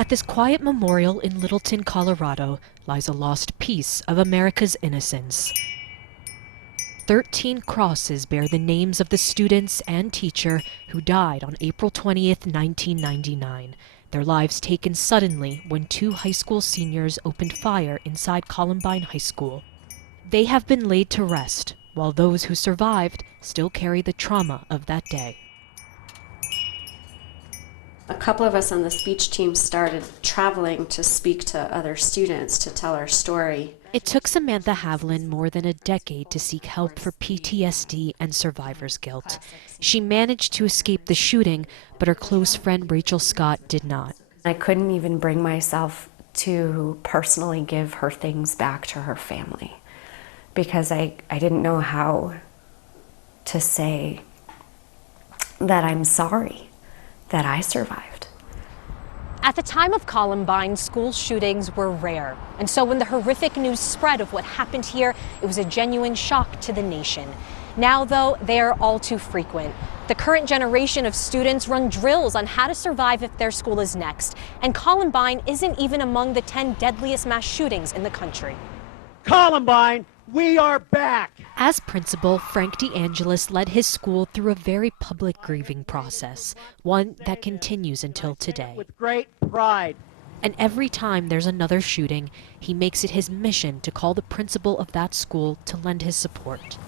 At this quiet memorial in Littleton, Colorado, lies a lost piece of America's innocence. 13 crosses bear the names of the students and teacher who died on April 20th, 1999. Their lives taken suddenly when 2 high school seniors opened fire inside Columbine High School. They have been laid to rest, while those who survived still carry the trauma of that day. A couple of us on the speech team started traveling to speak to other students to tell our story. It took Samantha Havlin more than a decade to seek help for PTSD and survivor's guilt. She managed to escape the shooting, but her close friend Rachel Scott did not. I couldn't even bring myself to personally give her things back to her family because I didn't know how to say that I'm sorry that I survived. At the time of Columbine, school shootings were rare. And so when the horrific news spread of what happened here, it was a genuine shock to the nation. Now, though, they are all too frequent. The current generation of students run drills on how to survive if their school is next. And Columbine isn't even among the 10 deadliest mass shootings in the country. Columbine, we are back! As principal, Frank DeAngelis led his school through a very public grieving process, one that continues until today. With great pride. And every time there's another shooting, he makes it his mission to call the principal of that school to lend his support.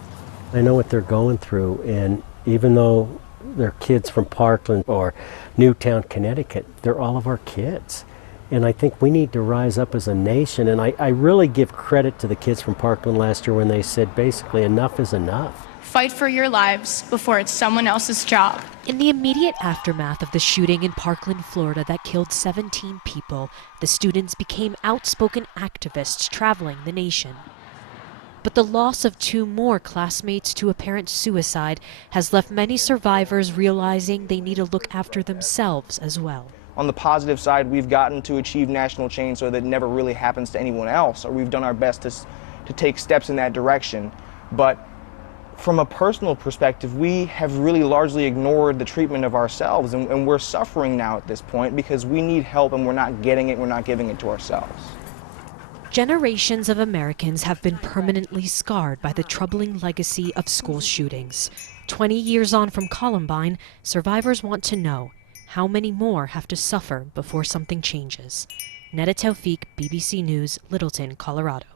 I know what they're going through, and even though they're kids from Parkland or Newtown, Connecticut, they're all of our kids. And I think we need to rise up as a nation. And I really give credit to the kids from Parkland last year when they said basically enough is enough. Fight for your lives before it's someone else's job. In the immediate aftermath of the shooting in Parkland, Florida that killed 17 people, the students became outspoken activists traveling the nation. But the loss of 2 more classmates to apparent suicide has left many survivors realizing they need to look after themselves as well. On the positive side, we've gotten to achieve national change so that it never really happens to anyone else, or we've done our best to take steps in that direction. But from a personal perspective, we have really largely ignored the treatment of ourselves, and we're suffering now at this point because we need help and we're not getting it, we're not giving it to ourselves. Generations of Americans have been permanently scarred by the troubling legacy of school shootings. 20 years on from Columbine, survivors want to know, how many more have to suffer before something changes? Tawfik, BBC News, Littleton, Colorado.